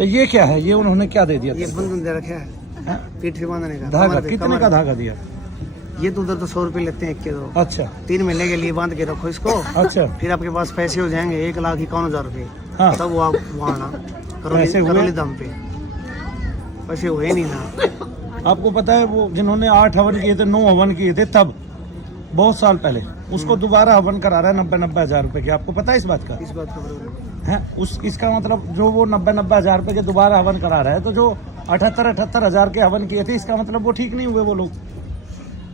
तो ये क्या है, ये उन्होंने क्या दे दिया? ये बंधन दे रखा है, पीठ पे बांधने का धागा। कितने का धागा दिया? ये तो उधर तो 100 रुपए लेते हैं एक के दो। अच्छा, 3 महीने के लिए बांध के रखो इसको। अच्छा, फिर आपके पास पैसे हो जाएंगे 1,51,000 रुपए। हाँ। तब वो आप वहाँ ना करौली दाम पे पैसे हुए नहीं ना। आपको पता है वो जिन्होंने 8 हवन किए थे, 9 हवन किए थे तब बहुत साल पहले, उसको दोबारा हवन करा रहा है 90-90 हजार रुपए की। आपको पता है इस बात का? इस बात का है इसका मतलब जो वो 90-90 हजार रुपए के दोबारा हवन करा रहा है, तो जो 78-78 हजार के हवन किए थे, इसका मतलब वो ठीक नहीं हुए वो लोग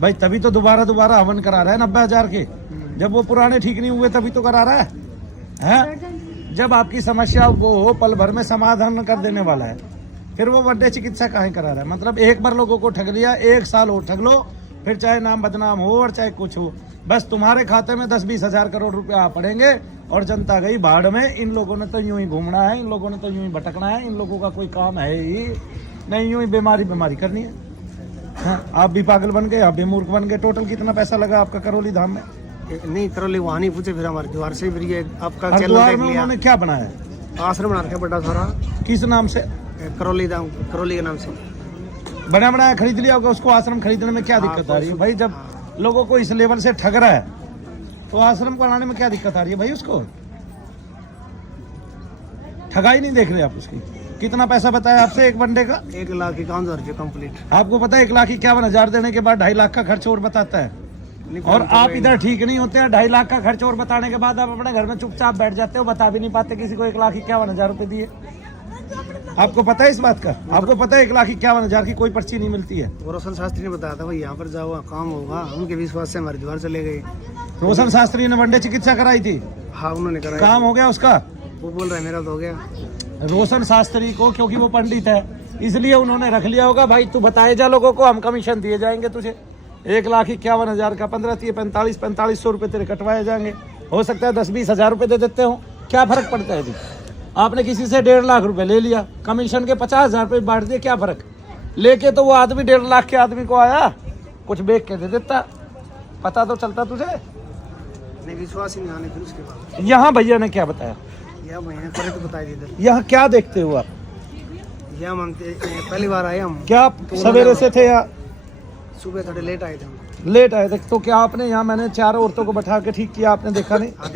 भाई। तभी तो दोबारा हवन करा रहा है 90 हजार के। जब वो पुराने ठीक नहीं हुए तभी तो करा रहा है। जब आपकी समस्या वो हो पल भर में समाधान कर देने वाला है, फिर वो बर्थडे चिकित्सा काहे करा रहा है? मतलब एक बार लोगों को ठग लिया, 1 साल और ठग लो, फिर चाहे नाम बदनाम हो और चाहे कुछ हो, बस तुम्हारे खाते में 10-20 हजार करोड़ रुपया आ पड़ेंगे और जनता गई भाड़ में। इन लोगों ने तो यूं ही घूमना है, इन लोगों ने तो यूं ही भटकना है, इन लोगों का कोई काम है ही नहीं, यूं ही बीमारी करनी है। हाँ, आप भी पागल बन गए, आप भी मूर्ख बन गए। टोटल कितना पैसा लगा आपका करौली धाम में? नहीं, करौली वहाँ नहीं पूछे, फिर हमारे द्वार से फिर ये आपका हरिद्वार में उन्होंने क्या बनाया? आश्रम बना रखा बड़ा सारा। किस नाम से? करौली धाम, करौली के नाम से बना खरीद लिया होगा। उसको आश्रम खरीदने में क्या दिक्कत आ रही है भाई? जब लोगों को इस लेवल से ठग रहा है तो आश्रम बनाने में क्या दिक्कत आ रही है भाई? उसको ठगाई नहीं देख रहे आप उसकी? कितना पैसा बताया आपसे एक वनडे का? 1,51,000 रुपये कम्प्लीट। आपको पता है 1,51,000 देने के बाद 2.5 लाख का खर्च और बताता है। और आप इधर ठीक नहीं होते हैं, 2.5 लाख का खर्च और बताने के बाद आप अपने घर में चुपचाप बैठ जाते हो, बता भी नहीं पाते किसी को 1,51,000 रुपए दिए। आपको पता है इस बात का? आपको पता है 1,51,000 की कोई पर्ची नहीं मिलती है? रोशन शास्त्री ने बताया था भाई यहाँ पर जाओ काम होगा, उनके विश्वास से हमारे द्वार चले गए। रोशन शास्त्री ने वनडे चिकित्सा कराई थी? हाँ, उन्होंने कराई। काम हो गया उसका? वो बोल रहा है मेरा तो हो गया। रोशन शास्त्री को, क्योंकि वो पंडित है इसलिए उन्होंने रख लिया होगा भाई, तू बताए जा लोगों को, हम कमीशन दिए जाएंगे तुझे। 1,51,000 का 45,000 रुपए तेरे कटवाए जाएंगे। हो सकता है 10-20 हजार रुपए दे देते हो, क्या फर्क पड़ता है जी? आपने किसी से 1.5 लाख रुपए ले लिया, कमीशन के 50,000 रुपए बांट दिए, क्या फर्क? लेके तो वो आदमी 1.5 लाख के आदमी को आया, कुछ बेच के दे देता, पता तो चलता तुझे। नहीं, विश्वास ही नहीं आने फिर उसके बाद। यहाँ भैया ने क्या बताया? यह महीने पहले तो बताया इधर। यहाँ क्या देखते हो आप? यह हम पहली बार आए हम। क्या आप सवेरे से थे या सुबह? थोड़े लेट आए थे हम। लेट आए थे तो क्या आपने यहाँ, मैंने 4 औरतों को बैठा के ठीक किया, आपने देखा नहीं? हाँ,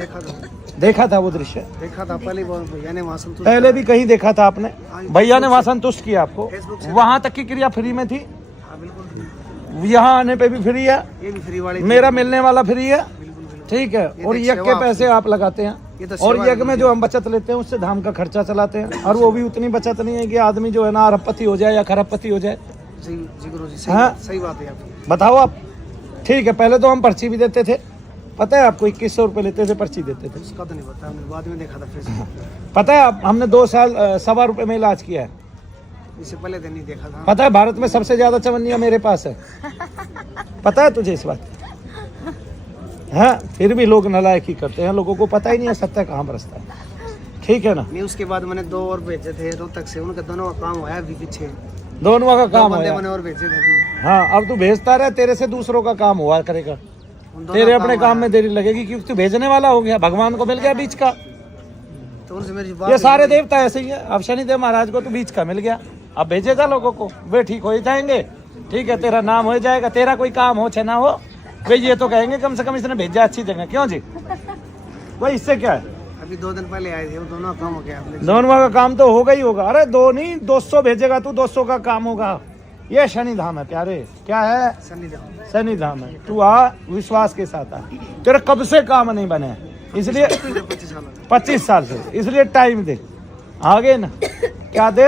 देखा था वो दृश्य? देखा था भैया ने वहाँ संतुष्ट। पहले भी कहीं देखा था आपने? भैया ने वहाँ संतुष्ट किया आपको? वहाँ तक की क्रिया फ्री में थी? हाँ, बिल्कुल। यहाँ आने पे भी फ्री है? ये भी फ्री वाले, मेरा मिलने वाला फ्री है, ठीक है। और यज्ञ के पैसे आप लगाते हैं, और यज्ञ में जो हम बचत लेते हैं उससे धाम का खर्चा चलाते हैं, और वो भी उतनी बचत नहीं है कि आदमी जो है ना अरबपति हो जाए या खरबपति हो जाए। जी गुरु जी, सही बात है आपकी। बताओ आप, ठीक है। पहले तो हम पर्ची भी देते थे, पता है आपको? 2100 रुपए लेते थे, पर्ची देते थे। उसका तो नहीं पता, हमने बाद में देखा था फेसबुक पे। पता है आप, हमने 2 साल 1.25 रुपए में इलाज किया है। इससे पहले तो नहीं देखा था। पता है भारत में सबसे ज्यादा चवन्नियां मेरे पास है, पता है तुझे इस बात? हाँ, फिर भी लोग नालायकी करते हैं, लोगों को पता ही नहीं है सत्य कहाँ बरसता है, ठीक है ना? नहीं, उसके बाद मैंने 2 और भेजे थे रोहतक से, उनके दोनों का काम हुआ है अभी पीछे। दोनों का काम है? मैंने और भेजे थे अभी। हाँ, अब तू भेजता रहे, तेरे से दूसरों का काम हुआ करेगा। तेरे अपने काम में देरी लगेगी क्योंकि तू भेजने वाला हो गया, भगवान को मिल गया बीच का। तो उनसे मेरी ये सारे देवता ऐसे ही है। अब शनिदेव महाराज को तो बीच का मिल गया, अब भेजेगा लोगों को, वे ठीक हो ही जाएंगे, ठीक है, तेरा नाम हो जाएगा। तेरा कोई काम हो चाहे ना हो, वे ये तो कहेंगे कम से कम इसने भेजा अच्छी जगह, क्यों जी? भाई इससे क्या है? अभी 2 दिन पहले आए थे, वो दोनों का काम हो गया। दोनों का काम तो होगा ही होगा। अरे 2 नहीं, 200 भेजेगा तू, 200 का काम होगा। ये शनि धाम है प्यारे। क्या है? शनि धाम है। तू आ, विश्वास के साथ आ। तेरे कब से काम नहीं बने, इसलिए 25 साल से, इसलिए टाइम दे आगे ना। क्या दे?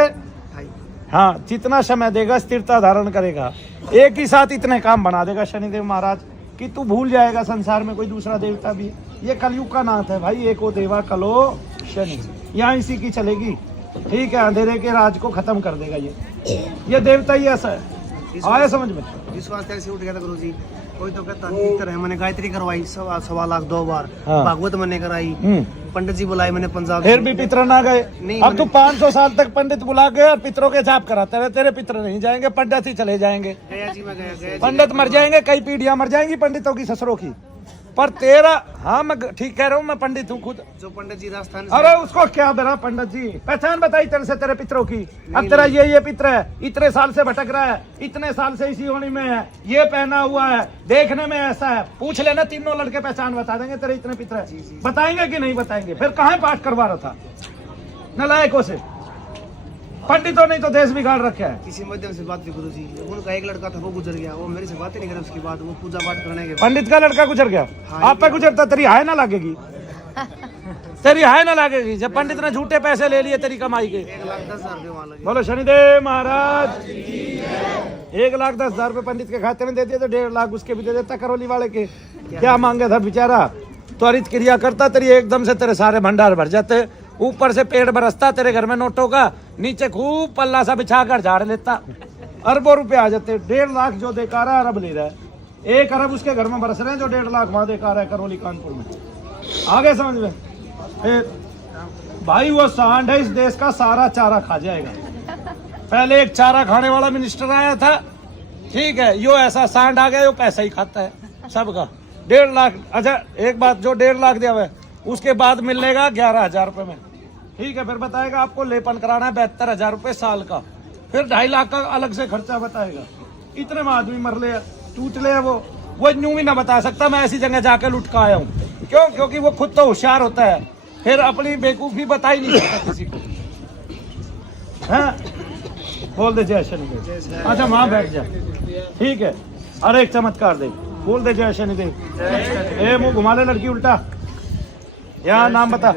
हाँ, जितना समय देगा स्थिरता धारण करेगा, एक ही साथ इतने काम बना देगा शनिदेव महाराज कि तू भूल जाएगा संसार में कोई दूसरा देवता भी। ये कलयुग का नाथ है भाई, एको देवा कलो शनि, यहाँ इसी की चलेगी, ठीक है। अंधेरे के राज को खत्म कर देगा ये देवता ही ऐसा है। आया समझ में? विश्वास कैसे उठ गया था गुरु जी? कोई तो कहता है, मैंने गायत्री करवाई 1.25 लाख 2 बार। हाँ। भागवत मैंने कराई, पंडित जी बुलाए मैंने पंजाब, फिर भी पितर ना गए। अब तू 500 साल तक पंडित बुला गए और पितरों के जाप कराते रहे, तेरे पितर नहीं जाएंगे, पंडित ही चले जाएंगे। गया जी, मैं गया। पंडित मर जाएंगे, कई पीढ़ियां मर जाएंगी पंडितों की, ससुरों की। पर तेरा, हाँ मैं ठीक कह रहा हूँ, मैं पंडित हूँ खुद। जो पंडित जी राजस्थान से, अरे उसको क्या बेरा पंडित जी, पहचान बताई तेरे से तेरे पितरों की। अब तेरा ये पित्र है, इतने साल से भटक रहा है, इतने साल से इसी होनी में है, ये पहना हुआ है, देखने में ऐसा है, पूछ लेना तीनों लड़के पहचान बता देंगे तेरे इतने पित्र है। बताएंगे कि नहीं बताएंगे? फिर कहाँ पाठ करवा रहा था नलायकों से? पंडितों ने तो देश बिगाड़ रखा है। किसी माध्यम से बात भी गुरु जी, उनका एक लड़का था वो गुजर गया, वो मेरे से बातें नहीं करे उसके बाद, वो पूजा पाठ करने के। पंडित का लड़का गुजर गया, हाँ, आप पे गुजरता तेरी हाय ना लगेगी, तेरी हाय ना लगेगी जब पंडित ने झूठे पैसे ले लिए तेरी कमाई के। 1,10,000 रुपये वहाँ लगे। बोलो शनिदेव महाराज, 1,10,000 रुपये पंडित के खाते में दे दिए तो 1.5 लाख उसके भी दे देता करौली वाले के। क्या मांगे था बेचारा? त्वरित क्रिया करता, तेरी एकदम से तेरे सारे भंडार भर जाते, ऊपर से पेड़ बरसता तेरे घर में नोटों का, नीचे खूब पल्ला सा बिछा कर झाड़ लेता, अरबों रुपए आ जाते। 1.5 लाख जो देकार है अरब ले रहा है, 1 अरब उसके घर में बरस रहे हैं, जो 1.5 लाख वहां देकार है करौली कानपुर में। आगे समझ में? फिर भाई वो सांड है, इस देश का सारा चारा खा जाएगा। पहले एक चारा खाने वाला मिनिस्टर आया था, ठीक है, यो ऐसा सांड आ गया, यो पैसा ही खाता है सबका। 1.5 लाख, अच्छा एक बात, जो 1.5 लाख दिया हुआ है उसके बाद मिलेगा 11,000 रुपए में, ठीक है। फिर बताएगा आपको लेपन कराना है 72,000 रुपए साल का, फिर 2.5 लाख का अलग से खर्चा बताएगा। इतने में आदमी मर ले, टूट ले, वो यूं भी ना बता सकता मैं ऐसी जगह जाकर लुट का आया हूँ। क्यों? क्योंकि वो खुद तो होशियार होता है, फिर अपनी बेवकूफी बता ही नहीं सकता किसी को। हाँ बोल दे जय शनिदेव। अच्छा वहां बैठ जा, ठीक है। अरे एक चमत्कार दे, बोल दे जय शनिदेव। ए मुंह घुमा ले लड़की उल्टा, यहाँ नाम बता।